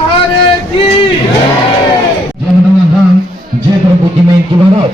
सहारे की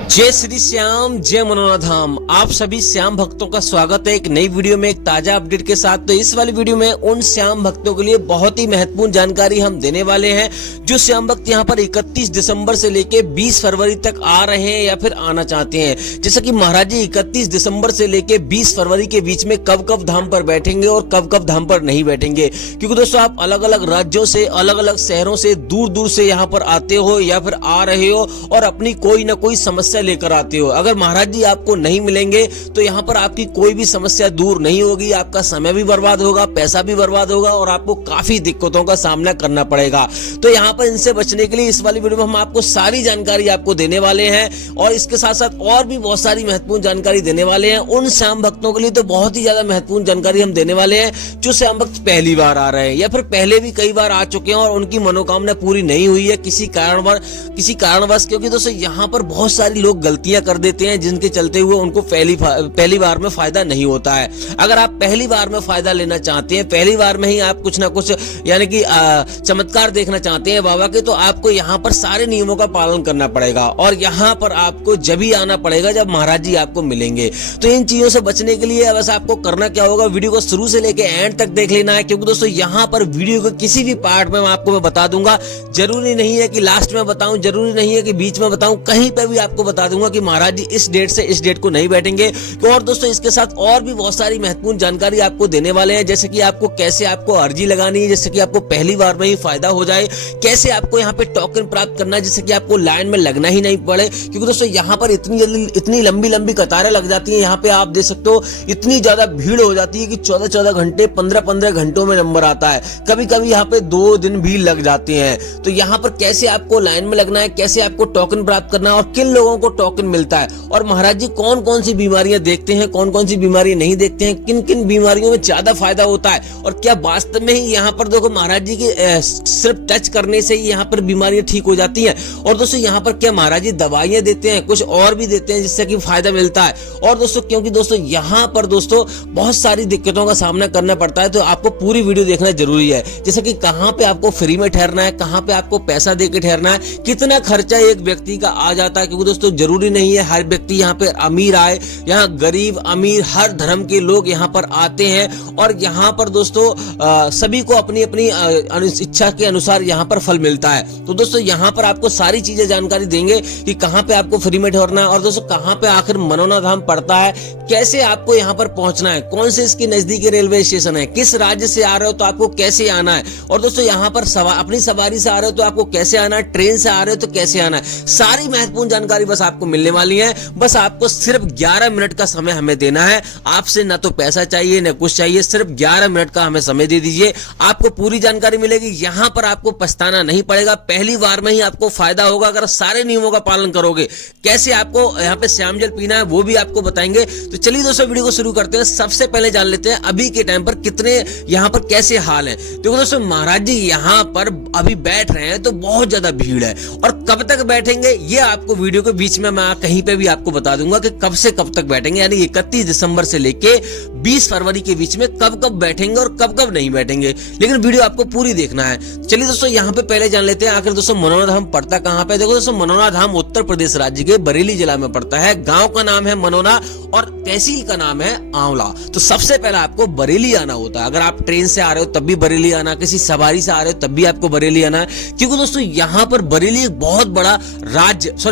जय श्री श्याम, जय मनोना धाम। आप सभी श्याम भक्तों का स्वागत है एक नई वीडियो में एक ताजा अपडेट के साथ। तो इस वाली वीडियो में उन श्याम भक्तों के लिए बहुत ही महत्वपूर्ण जानकारी हम देने वाले हैं जो श्याम भक्त यहाँ पर 31 दिसंबर से लेके 20 फरवरी तक आ रहे हैं या फिर आना चाहते हैं। जैसा कि महाराज जी 31 दिसंबर से लेके 20 फरवरी के बीच में कब कब धाम पर बैठेंगे और कब कब धाम पर नहीं बैठेंगे, क्योंकि दोस्तों आप अलग अलग राज्यों से, अलग अलग शहरों से, दूर दूर से यहाँ पर आते हो या फिर आ रहे हो और अपनी कोई ना कोई समस्या लेकर आते हो। अगर महाराज जी आपको नहीं मिलेंगे तो यहाँ पर आपकी कोई भी समस्या दूर नहीं होगी, आपका समय भी बर्बाद होगा, पैसा भी बर्बाद होगा और आपको काफी दिक्कतों का सामना करना पड़ेगा। तो यहाँ पर इनसे बचने के लिए इस वाली वीडियो में हम आपको सारी जानकारी आपको देने वाले हैं और इसके साथ साथ और भी बहुत सारी महत्वपूर्ण जानकारी देने वाले हैं। उन श्याम भक्तों के लिए तो बहुत ही ज्यादा महत्वपूर्ण जानकारी हम देने वाले हैं जो श्याम भक्त पहली बार आ रहे हैं या फिर पहले भी कई बार आ चुके हैं और उनकी मनोकामना पूरी नहीं हुई है किसी कारणवश। क्योंकि दोस्तों यहाँ पर बहुत सारे लोग गलतियां कर देते हैं जिनके चलते हुए उनको पहली बार में फायदा नहीं होता है। अगर आप पहली बार में फायदा लेना चाहते हैं, पहली बार में ही आप कुछ ना कुछ यानी कि चमत्कार देखना चाहते हैं बाबा के, तो आपको यहाँ पर सारे नियमों का पालन करना पड़ेगा और यहाँ पर आपको जब ही आना पड़ेगा जब महाराज जी आपको मिलेंगे। तो इन चीजों से बचने के लिए बस आपको करना क्या होगा, वीडियो को शुरू से लेकर एंड तक देख लेना है। क्योंकि दोस्तों यहाँ पर वीडियो के किसी भी पार्ट में मैं बता दूंगा, जरूरी नहीं है कि लास्ट में बताऊं, जरूरी नहीं है कि बीच में बताऊं, कहीं पे भी आपको बता दूंगा कि महाराज जी इस डेट से इस डेट को नहीं बैठेंगे। और दोस्तों इसके साथ और भी बहुत सारी महत्वपूर्ण जानकारी आपको देने वाले हैं, जैसे कि आपको कैसे आपको अर्जी लगानी है जैसे कि आपको पहली बार में ही फायदा हो जाए, कैसे आपको यहाँ पे टोकन प्राप्त करना है जिससे कि आपको लाइन में लगना ही नहीं पड़े। क्योंकि दोस्तों यहाँ पर इतनी लंबी कतारें लग जाती है, यहाँ पे आप देख सकते हो इतनी ज्यादा भीड़ हो जाती है कि 14 घंटे 15 घंटों में नंबर आता है, कभी कभी यहाँ पे 2 दिन भी लग जाते हैं। तो यहाँ पर कैसे आपको लाइन में लगना है, कैसे आपको टोकन प्राप्त करना है और किन लोगों को टोकन मिलता है और महाराज जी कौन कौन सी बीमारियां देखते हैं, कौन कौन सी बीमारियां नहीं देखते हैं, किन किन बीमारियों में ज्यादा फायदा होता है और क्या वास्तव में ही यहाँ पर देखो महाराज जी के सिर्फ टच करने से ही यहाँ पर बीमारियां ठीक हो जाती हैं। और दोस्तों यहाँ पर क्या महाराज जी दवाइयां देते हैं, कुछ और भी देते हैं जिससे कि फायदा मिलता है। और दोस्तों क्योंकि दोस्तों यहाँ पर दोस्तों बहुत सारी दिक्कतों का सामना करना पड़ता है, तो आपको पूरी वीडियो देखना जरूरी है। जैसे कि कहाँ पे आपको फ्री में ठहरना है, कहाँ पे आपको पैसा देके ठहरना है, कितना खर्चा एक व्यक्ति का आ जाता है। क्योंकि दोस्तों जरूरी नहीं है हर व्यक्ति यहाँ पे अमीर आए, यहाँ गरीब अमीर हर धर्म के लोग यहाँ पर आते हैं और यहाँ पर दोस्तों सभी को अपनी अपनी इच्छा के अनुसार यहाँ पर फल मिलता है। तो दोस्तों यहाँ पर आपको सारी चीजें जानकारी देंगे कि कहाँ पे आपको फ्री में ठहरना है और दोस्तों कहाँ पे आखिर मनोना धाम पड़ता है, कैसे आपको यहाँ पर पहुंचना है, कौन से इसकी नजदीकी रेलवे स्टेशन है, किस राज्य से आ रहे हो तो आपको कैसे आना है और दोस्तों यहाँ पर अपनी सवारी से आ रहे हो तो आपको कैसे आना है, ट्रेन से आ रहे हो तो कैसे आना है। सारी महत्वपूर्ण जानकारी बस आपको मिलने वाली है। बस आपको सिर्फ 11 मिनट का समय हमें देना है, आपसे ना तो पैसा चाहिए ना कुछ चाहिए, सिर्फ 11 मिनट का हमें समय दे दीजिए, आपको पूरी जानकारी मिलेगी। यहाँ पर आपको पछताना नहीं पड़ेगा, पहली बार में ही आपको फायदा होगा अगर सारे नियमों का पालन करोगे। कैसे आपको यहाँ पे श्याम जल पीना है वो भी आपको बताएंगे। तो चलिए दोस्तों वीडियो को शुरू करते हैं। सबसे पहले जान लेते हैं अभी के टाइम पर कितने यहाँ पर कैसे हाल है। देखो दोस्तों महाराज जी यहाँ पर अभी बैठ रहे हैं तो बहुत ज्यादा भीड़ है और कब तक बैठेंगे ये आपको वीडियो के बीच में मैं कहीं पे भी आपको बता दूंगा कि कब से कब तक बैठेंगे, यानी 31 दिसंबर से लेके 20 फरवरी के बीच में कब कब बैठेंगे और कब कब नहीं बैठेंगे, लेकिन वीडियो आपको पूरी देखना है। चलिए दोस्तों यहाँ पे पहले जान लेते हैं आखिर दोस्तों मनोना धाम पड़ता कहाँ पे। देखो दोस्तों मनोना धाम उत्तर प्रदेश राज्य के बरेली जिला में पड़ता है। गांव का नाम है मनोना और तहसील का नाम है आंवला। तो सबसे पहले आपको बरेली आना होता है। अगर आप ट्रेन से आ रहे हो तब भी बरेली आना, किसी सवारी से आ रहे हो तब भी आपको बरेली आना है। क्योंकि दोस्तों यहाँ पर बरेली एक बहुत बड़ा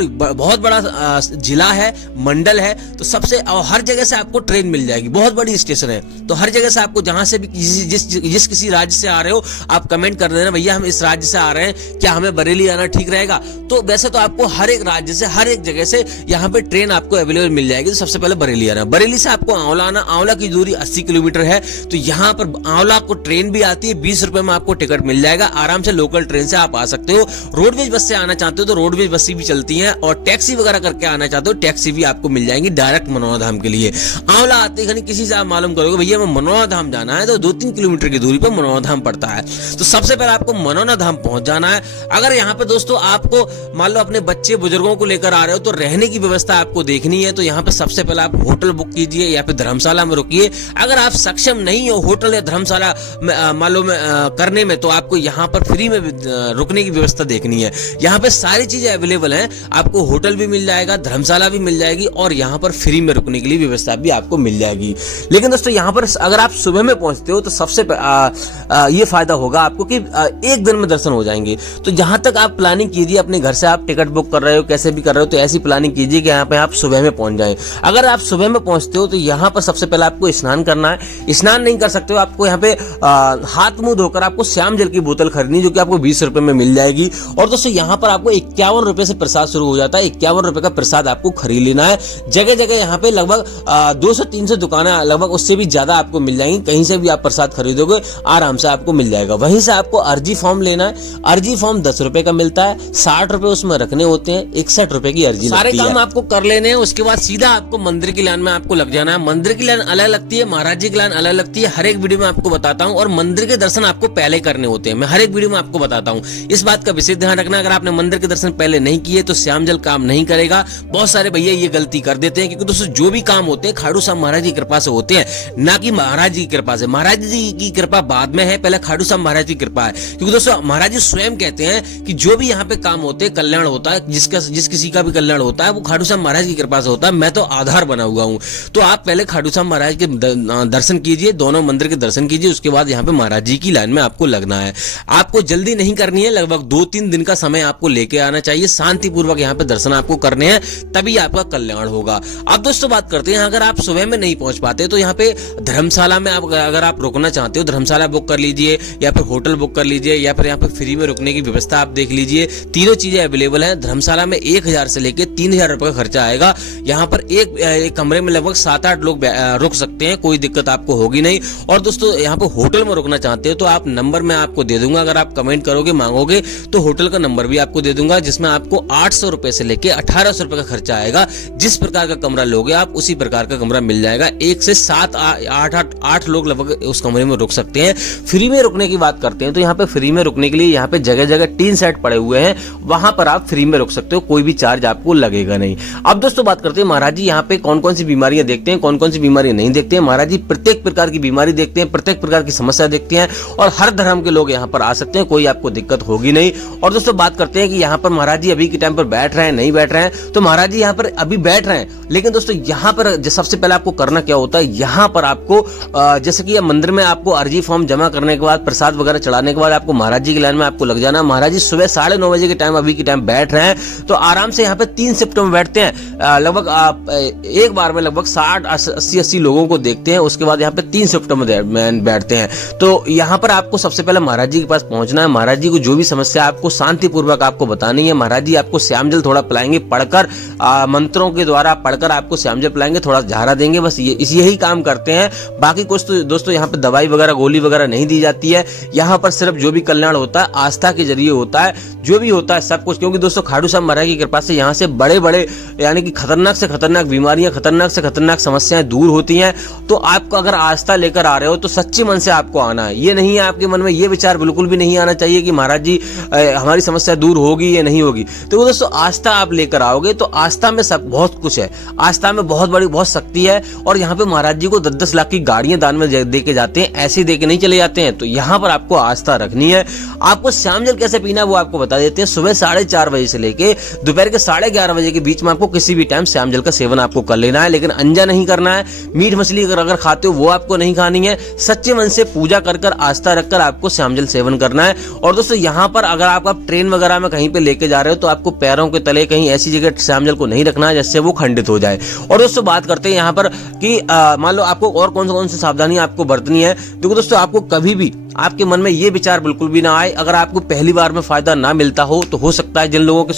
बहुत बड़ा जिला है, मंडल है। तो सबसे हर जगह से आपको ट्रेन मिल जाएगी, बहुत बड़ी स्टेशन है। तो हर जगह से आपको जहां से भी जिस किसी राज्य से आ रहे हो आप कमेंट कर देना भैया हम इस राज्य से आ रहे हैं, क्या हमें बरेली आना ठीक रहेगा। तो वैसे तो आपको हर एक राज्य से हर एक जगह से यहाँ पे ट्रेन आपको अवेलेबल मिल जाएगी। तो सबसे पहले बरेली आना, बरेली से आपको आंवला आना। आंवला की दूरी 80 किलोमीटर है। तो यहाँ पर आंवला को ट्रेन भी आती है, 20 रुपए में आपको टिकट मिल जाएगा। आराम से लोकल ट्रेन से आप आ सकते हो। रोडवेज बस से आना चाहते हो तो रोडवेज बस भी चलती है और टैक्सी वगैरह करके आना चाहते हो टैक्सी भी आपको मिल जाएंगी डायरेक्ट मनोना धाम के लिए। आंवला आते ही किसी से आप मालूम करोगे भैया मैं मनोरा धाम जाना है, तो 2-3 किलोमीटर की दूरी पर मनोरा धाम पड़ता है। तो सबसे पहले आपको मनोरा धाम पहुंच जाना है। अगर यहाँ पे दोस्तों आपको मान लो अपने बच्चे बुजुर्गों को लेकर आ रहे हो तो रहने की व्यवस्था आपको देखनी है, तो यहाँ पे सबसे पहले आप होटल बुक कीजिए या फिर धर्मशाला में रुकिए। अगर आप सक्षम नहीं हो होटल या धर्मशाला मालूम करने में, तो आपको यहाँ पर फ्री में रुकने की व्यवस्था देखनी है। यहाँ पे सारी चीजें अवेलेबल हैं, आपको होटल भी मिल जाएगा, धर्मशाला भी मिल जाएगी और यहाँ पर फ्री में रुकने के लिए व्यवस्था भी आपको मिल जाएगी। लेकिन दोस्तों यहाँ पर अगर आप सुबह में पहुंचते हो तो सबसे ये फायदा होगा आपको कि एक दिन में दर्शन हो जाएंगे। तो जहां तक आप प्लानिंग कीजिए, अपने घर से आप टिकट बुक कर रहे हो, कैसे भी कर रहे हो, तो ऐसी प्लानिंग कीजिए कि यहाँ पे आप सुबह में पहुंच जाएं। अगर आप सुबह में पहुंचते हो तो यहाँ पर सबसे पहले आपको स्नान करना है। स्नान नहीं कर सकते हो, आपको यहाँ पे हाथ मुंह धोकर आपको श्याम जल की बोतल खरीदनी, जो कि आपको 20 रुपए में मिल जाएगी। और दोस्तों यहाँ पर आपको 51 रुपए से प्रसाद शुरू हो जाता है। 51 रुपए का प्रसाद आपको खरीद लेना है। जगह जगह यहाँ पे लगभग 200-300 दुकानें लगभग उससे भी ज्यादा आपको मिल जाएंगी। कहीं से भी आप प्रसाद खरीदोगे आराम से आपको मिल जाएगा। वहीं से आपको अर्जी फॉर्म लेना है। अर्जी फॉर्म 10 रुपए का मिलता है, 60 रुपए उसमें रखने होते हैं, 61 रुपए की अर्जी लगती है। सारे काम आपको कर लेने हैं, उसके बाद सीधा आपको मंदिर की लाइन में आपको लग जाना है। मंदिर की लाइन अलग लगती है, महाराज जी की लाइन अलग लगती है। हर एक वीडियो में आपको बताता हूँ, और मंदिर के दर्शन आपको पहले करने होते हैं। मैं हर एक वीडियो में आपको बताता हूँ, इस बात का विशेष ध्यान रखना। अगर आपने मंदिर के दर्शन पहले नहीं किए तो श्याम जल काम नहीं करेगा। बहुत सारे भैया ये गलती कर देते हैं, क्योंकि दोस्तों जो भी काम होते हैं खाटू श्याम महाराज की कृपा से होते हैं, ना कि महाराज जी की कृपा से। महाराज जी की कृपा बाद में है, पहले खाटू श्याम महाराज की कृपा है। क्योंकि दोस्तों महाराज जी स्वयं कहते हैं कि जो भी यहाँ पे काम होते हैं, कल्याण होता है, जिस किसी का भी कल्याण होता है वो खाटू श्याम महाराज की कृपा से होता है। मैं तो आधार बना हुआ हूँ। तो आप पहले खाटू श्याम महाराज के दर्शन कीजिए, दोनों मंदिर के दर्शन कीजिए, उसके बाद यहाँ पे महाराज जी की लाइन में आपको लगना है। आपको जल्दी नहीं करनी है, लगभग 2-3 दिन का समय आपको लेके आना चाहिए। शांतिपूर्वक यहाँ पे दर्शन आपको करने हैं, तभी आपका कल्याण होगा। अब दोस्तों बात करते हैं, अगर आप सुबह में नहीं पहुंच पाते तो यहाँ पे धर्मशाला में अगर आप रुकना चाहते हो, धर्मशाला बुक कर लीजिए या फिर होटल बुक कर लीजिए या फिर यहाँ पे फ्री में रुकने की व्यवस्था आप देख लीजिए। तीनों चीजें अवेलेबल हैं। धर्मशाला में 1000 से लेके 3000 रुपए का खर्चा आएगा। यहाँ पर एक कमरे में लगभग 7-8 लोग रुक सकते हैं, कोई दिक्कत आपको होगी नहीं। और दोस्तों यहाँ पे होटल में रुकना चाहते हो तो आप नंबर मैं आपको दे दूंगा, अगर आप कमेंट करोगे मांगोगे तो होटल का नंबर भी आपको दे दूंगा, जिसमें आपको 800 रुपए से लेके 1800 रुपए का खर्चा आएगा। जिस प्रकार का कमरा लोगे आप उसी प्रकार का कमरा मिल जाएगा। 1 से 7-8 लोग लगभग उस कमरे में रुक सकते हैं। फ्री में रुकने की बात करते हैं तो यहाँ पे फ्री में रुकने के लिए यहाँ पे जगह जगह टीन सेट पड़े हुए हैं, वहां पर आप फ्री में रुक सकते हो, कोई भी चार्ज आपको लगेगा नहीं। अब दोस्तों बात करते हैं महाराज जी यहाँ पे कौन कौन सी बीमारियां देखते हैं, कौन कौन सी बीमारियां नहीं देखते हैं। महाराज जी प्रत्येक प्रकार की बीमारी देखते हैं, प्रत्येक प्रकार की समस्या देखते हैं, और हर धर्म के लोग यहाँ पर आ सकते हैं, कोई आपको दिक्कत होगी नहीं। और दोस्तों बात करते हैं कि यहाँ पर महाराज जी अभी के टाइम पर बैठ रहे हैं नहीं बैठ रहे हैं, तो महाराज जी यहाँ पर अभी बैठ रहे हैं। लेकिन दोस्तों यहाँ पर सबसे पहले आपको करना क्या होता है, यहाँ पर आपको जैसे कि मंदिर में आपको अर्जी फॉर्म जमा करने के बाद, प्रसाद वगैरह चढ़ाने के बाद आपको महाराज जी की लाइन में आपको लग जाना। महाराज जी सुबह 9:30 बजे के टाइम अभी के टाइम बैठ रहे हैं, तो आराम से यहाँ पे 3 शिफ्ट में बैठते हैं। लगभग एक बार में लगभग 60-80 लोगों को देखते हैं, उसके बाद यहाँ पे 3 शिफ्ट में बैठते हैं। तो यहाँ पर आपको सबसे पहले महाराज जी के पास पहुंचना है। महाराज जी को जो भी समस्या आपको शांतिपूर्वक आपको बतानी है। महाराज जी आपको श्याम जल थोड़ा पिलाएंगे, पढ़कर मंत्रों के द्वारा पढ़कर आपको श्याम जल पिलाएंगे, थोड़ा झारा देंगे, बस यही काम करते हैं। बाकी कुछ तो दोस्तों यहाँ पे दवाई वगैरह गोली वगैरह नहीं दी जाती है। यहाँ पर सिर्फ जो भी कल्याण होता है आस्था के जरिए होता है, जो भी होता है सब कुछ। क्योंकि दोस्तों खाटू श्याम महाराज की कृपा से यहाँ से बड़े बड़े यानी कि खतरनाक से खतरनाक बीमारियां, खतरनाक से खतरनाक समस्याएं दूर होती हैं। तो आपको अगर आस्था लेकर आ रहे हो तो सच्चे मन से आपको आना है। ये नहीं है आपके मन में ये विचार बिल्कुल भी नहीं आना चाहिए कि महाराज जी हमारी समस्या दूर होगी या नहीं होगी। तो दोस्तों आस्था आप लेकर आओगे तो आस्था में सब बहुत कुछ है, आस्था में बहुत शक्ति है। और यहाँ पे महाराज जी को 10-10 लाख की गाड़ियां दान में दे के जाते हैं, ऐसे दे के नहीं चले जाते हैं। तो यहाँ पर आपको आस्था रखनी है। आपको श्याम जल कैसे पीना है वो आपको बता देते हैं। सुबह 4:30 बजे से लेके दोपहर के 11:30 बजे के बीच में आपको किसी भी टाइम श्याम जल का सेवन आपको कर लेना है, लेकिन अंजा नहीं करना है। मीट मछली अगर खाते हो वो आपको नहीं खानी है। सच्चे मन से पूजा कर आस्था रखकर आपको श्याम जल सेवन करना है। और दोस्तों यहाँ पर अगर आप ट्रेन वगैरह में कहीं पे लेके जा रहे हो तो आपको पैरों के तले कहीं ऐसी जगह श्याम जल को नहीं रखना है जिससे वो खंडित हो जाए। और दोस्तों बात करते हैं यहाँ पर कि मान लो आपको और कौन सी सावधानी आपको बरतनी है। देखो दोस्तों आपको कभी भी आपके मन में ये विचार बिल्कुल भी ना आए। अगर आपको पहली बार में फायदा ना मिलता हो सकता है जिन लोगों के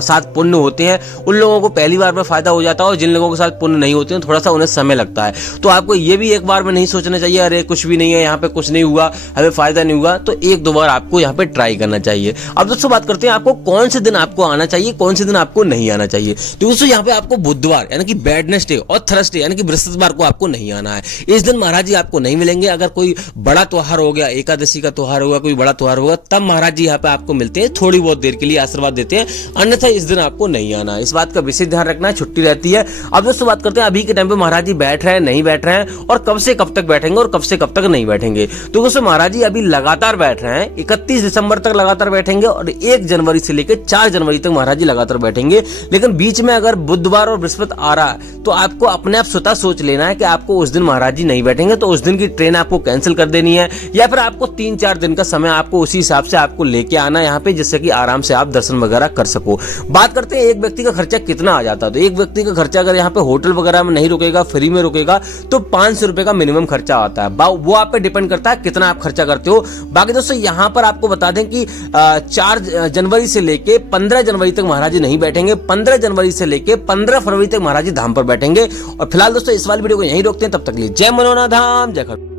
साथ पुण्य होते हैं उन लोगों को पहली बार में फायदा हो जाता हो, जिन लोगों के साथ पुण्य नहीं होते हैं थोड़ा सा उन्हें समय लगता है। तो आपको ये भी एक बार में नहीं सोचना चाहिए अरे कुछ भी नहीं है, यहाँ पे कुछ नहीं हुआ, हमें फायदा नहीं हुआ। तो एक दो बार आपको यहाँ पे ट्राई करना चाहिए। अब दोस्तों बात करते हैं आपको कौन से दिन आपको आना चाहिए, कौन से दिन आपको नहीं आना चाहिए। तो दोस्तों यहाँ पे आपको बुधवार यानी कि वेडनेसडे और थर्सडे यानी कि बृहस्पतिवार को आपको नहीं आना है। इस दिन महाराज जी आपको नहीं मिलेंगे। अगर कोई बड़ा त्योहार हो गया, एकादशी का त्योहार होगा, कोई बड़ा त्योहार होगा, तब महाराज जी यहाँ पे आपको मिलते हैं, थोड़ी बहुत देर के लिए आशीर्वाद देते हैं, अन्यथा इस दिन आपको नहीं आना है। इस बात का विशेष ध्यान रखना है, छुट्टी रहती है। अब दोस्तों बात करते हैं अभी के टाइम पे महाराज जी बैठ रहे हैं नहीं बैठ रहे हैं और कब से कब तक बैठेंगे और कब से कब तक नहीं बैठेंगे। तो दोस्तों महाराज जी अभी लगातार बैठ रहे हैं, 31 दिसंबर तक लगातार बैठेंगे और 1 जनवरी से लेकर 4 जनवरी तक महाराज जी लगातार बैठेंगे। लेकिन बीच में अगर बुधवार और बृहस्पति आ रहा है तो आपको अपने आप स्वतः सोच लेना है कि आपको उस दिन महाराज जी नहीं बैठेंगे, तो उस दिन की ट्रेन आपको कैंसिल कर देनी है या फिर आपको 3-4 दिन का समय आपको उसी हिसाब से आपको लेके आना यहाँ पे, जिससे कि आराम से आप दर्शन वगैरह कर सको। बात करते हैं एक व्यक्ति का खर्चा कितना आ जाता है। तो एक व्यक्ति का खर्चा अगर यहाँ पे होटल वगैरह में नहीं रुकेगा, फ्री में रुकेगा, तो 500 रुपए का मिनिमम खर्चा आता है। वो आप पे डिपेंड करता है कितना आप खर्चा करते हो। बाकी दोस्तों यहाँ पर आपको बता दें कि 4 जनवरी से लेके 15 जनवरी तक महाराज जी नहीं बैठेंगे, 15 जनवरी से लेके 15 फरवरी तक महाराज जी धाम पर बैठेंगे। और फिलहाल दोस्तों इस वाली वीडियो को यहीं रोकते हैं, तब तक के लिए जय मनोना धाम, जय खड़गपुर।